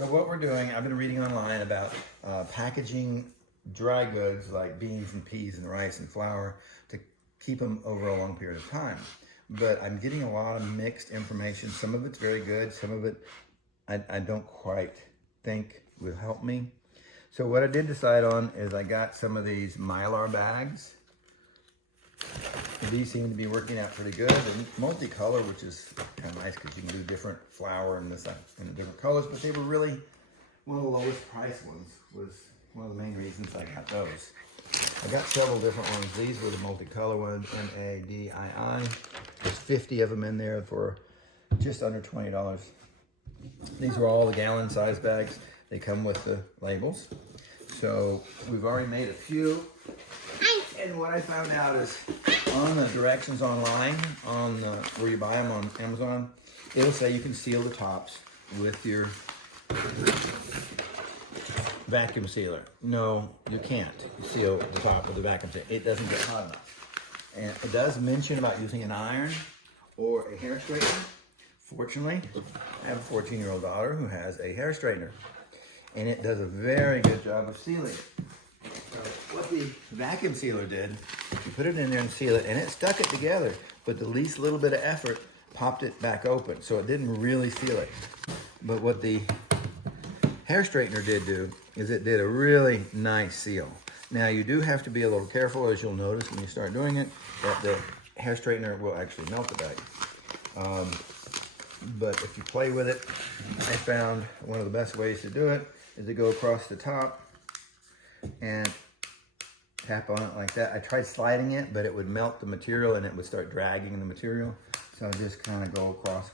So what we're doing, I've been reading online about packaging dry goods like beans and peas and rice and flour to keep them over a long period of time. But I'm getting a lot of mixed information. Some of it's very good. Some of it I don't quite think will help me. So what I did decide on is I got some of these Mylar bags. These seem to be working out pretty good. And multicolor, which is kind of nice because you can do different flour and this in the different colors. But they were really one of the lowest price ones. Was one of the main reasons I got those. I got several different ones. These were the multicolor ones, MADII. There's 50 of them in there for just under $20. These are all the gallon size bags. They come with the labels. So we've already made a few. And what I found out is on the directions online, on where you buy them on Amazon, it'll say you can seal the tops with your vacuum sealer. No, you can't seal the top with the vacuum sealer. It doesn't get hot enough. And it does mention about using an iron or a hair straightener. Fortunately, I have a 14-year-old daughter who has a hair straightener, and it does a very good job of sealing it. So what the vacuum sealer did, you put it in there and seal it, and it stuck it together, but the least little bit of effort popped it back open, so it didn't really seal it. But what the hair straightener did do is it did a really nice seal. Now you do have to be a little careful, as you'll notice when you start doing it, that the hair straightener will actually melt the bag. But if you play with it, I found one of the best ways to do it is to go across the top and tap on it like that. I tried sliding it, but it would melt the material and it would start dragging the material. So I just kind of go across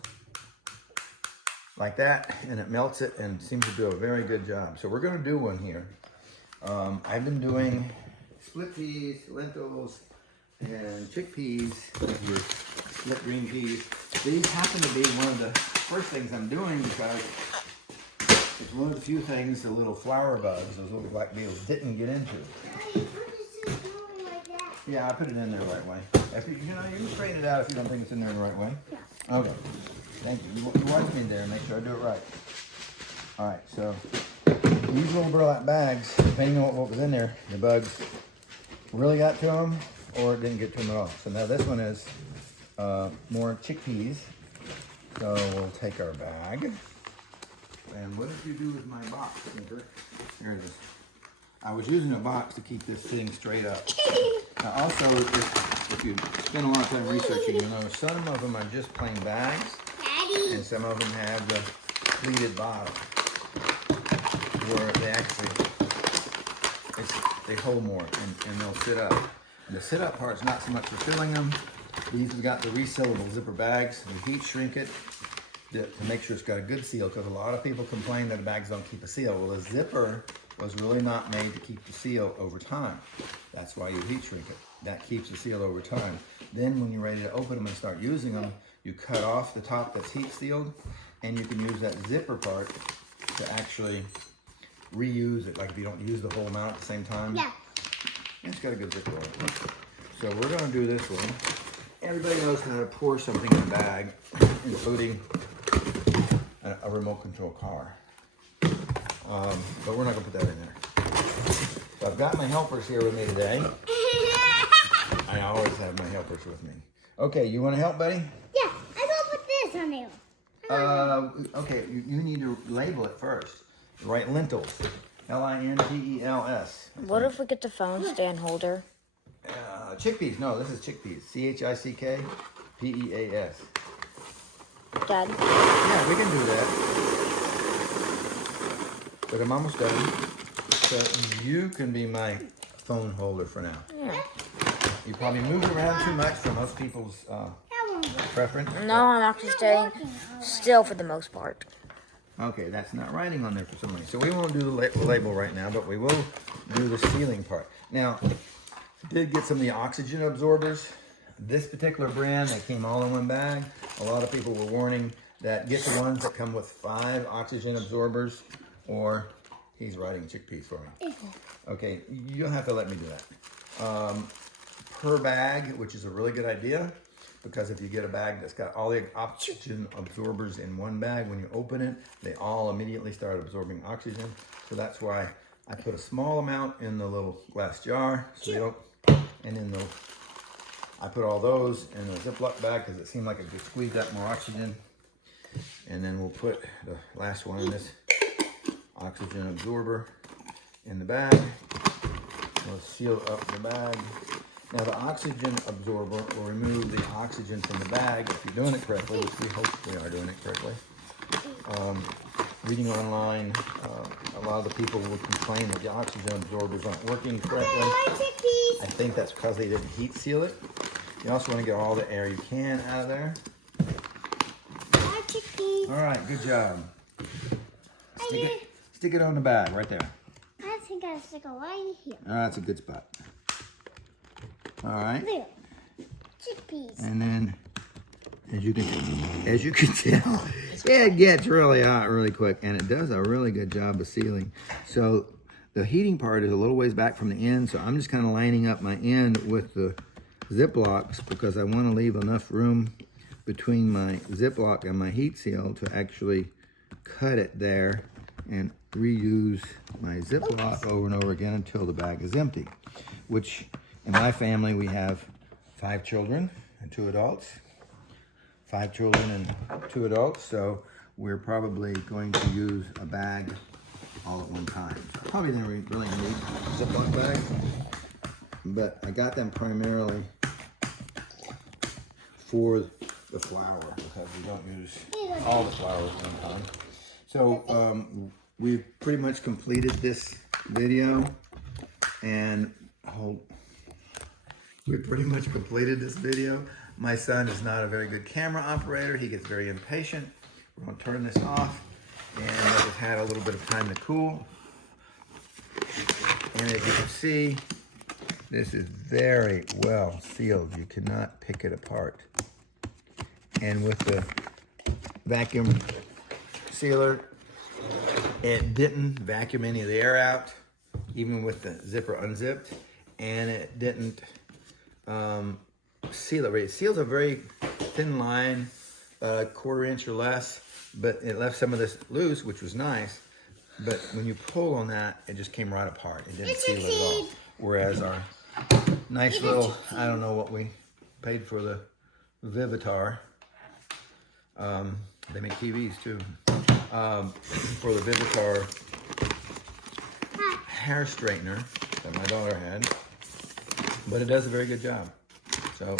like that, and it melts it and seems to do a very good job. So we're going to do one here. I've been doing split peas, lentils, and chickpeas, your split green peas. These happen to be one of the first things I'm doing because it's one of the few things the little flower bugs, those little black beetles, didn't get into. Daddy, what is it going like that? Yeah, I put it in there the right way. If you can straighten it out if you don't think it's in there the right way. Yeah. Okay. Thank you. You watch me there and make sure I do it right. All right, so these little burlap bags, depending on what was in there, the bugs really got to them or it didn't get to them at all. So now this one is more chickpeas. So we'll take our bag. And what did you do with my box, Snicker? Here it is. I was using a box to keep this sitting straight up. Now also, if you spend a lot of time researching, you'll know some of them are just plain bags. Daddy. And some of them have the pleated bottom where they actually, they hold more and they'll sit up. And the sit up part's not so much for filling them. These have got the resealable zipper bags. You heat shrink it to make sure it's got a good seal, because a lot of people complain that the bags don't keep a seal. Well, the zipper was really not made to keep the seal over time. That's why you heat shrink it. That keeps the seal over time. Then when you're ready to open them and start using them, you cut off the top that's heat sealed, and you can use that zipper part to actually reuse it. Like if you don't use the whole amount at the same time. Yeah. It's got a good zipper on it. So we're gonna do this one. Everybody knows how to pour something in a bag, including a remote control car. But we're not gonna put that in there. So I've got my helpers here with me today. I always have my helpers with me. Okay, you wanna help, buddy? Yeah, I go put this on there. Okay, you need to label it first. Write lentils. Lintels. What if we get the phone stand holder? Chickpeas. No, this is chickpeas. CHICKPEAS. Dad, Yeah, we can do that. But I'm almost done. So you can be my phone holder for now. yeah. You probably move around too much for most people's That won't work. preference. No, I'm actually staying still for the most part. Okay, that's not writing on there for some reason. So we won't do the label right now, but we will do the sealing part. Now, I did get some of the oxygen absorbers. This particular brand, they came all in one bag. A lot of people were warning that get the ones that come with 5 oxygen absorbers, or he's writing chickpeas for me. Okay, you'll have to let me do that. Per bag, which is a really good idea. because if you get a bag that's got all the oxygen absorbers in one bag, when you open it, they all immediately start absorbing oxygen. So that's why I put a small amount in the little glass jar, so they don't, and then I put all those in a Ziploc bag because it seemed like it could squeeze out more oxygen. And then we'll put the last one in this oxygen absorber in the bag. We'll seal up the bag. Now the oxygen absorber will remove the oxygen from the bag if you're doing it correctly, which we hope we are doing it correctly. Reading online, a lot of the people would complain that the oxygen absorbers aren't working correctly. I think that's because they didn't heat seal it. You also want to get all the air you can out of there. All right, good job. Stick it on the bag right there. I think I stick it right here. Oh, that's a good spot. All right. There. Chickpeas. And then, as you can tell, it gets really hot really quick, and it does a really good job of sealing. So the heating part is a little ways back from the end, so I'm just kind of lining up my end with the Ziplocs because I want to leave enough room between my Ziploc and my heat seal to actually cut it there and reuse my Ziploc over and over again until the bag is empty. Which, in my family, we have 5 children and 2 adults. 5 children and 2 adults, so we're probably going to use a bag all at one time. So probably didn't really need Ziploc bags, but I got them primarily for the flour because we don't use all the flour at one time. So we've pretty much completed this video, and My son is not a very good camera operator. He gets very impatient. We're going to turn this off, and let it had a little bit of time to cool. And as you can see, this is very well sealed. You cannot pick it apart. And with the vacuum sealer, it didn't vacuum any of the air out, even with the zipper unzipped, and it didn't seal it. It seals a very thin line, a 1/4 inch or less, but it left some of this loose, which was nice. But when you pull on that, it just came right apart. It didn't seal it at all. Whereas our nice little, I don't know what we paid for the Vivitar. They make TVs too. For the Vivitar hair straightener that my daughter had. But it does a very good job. So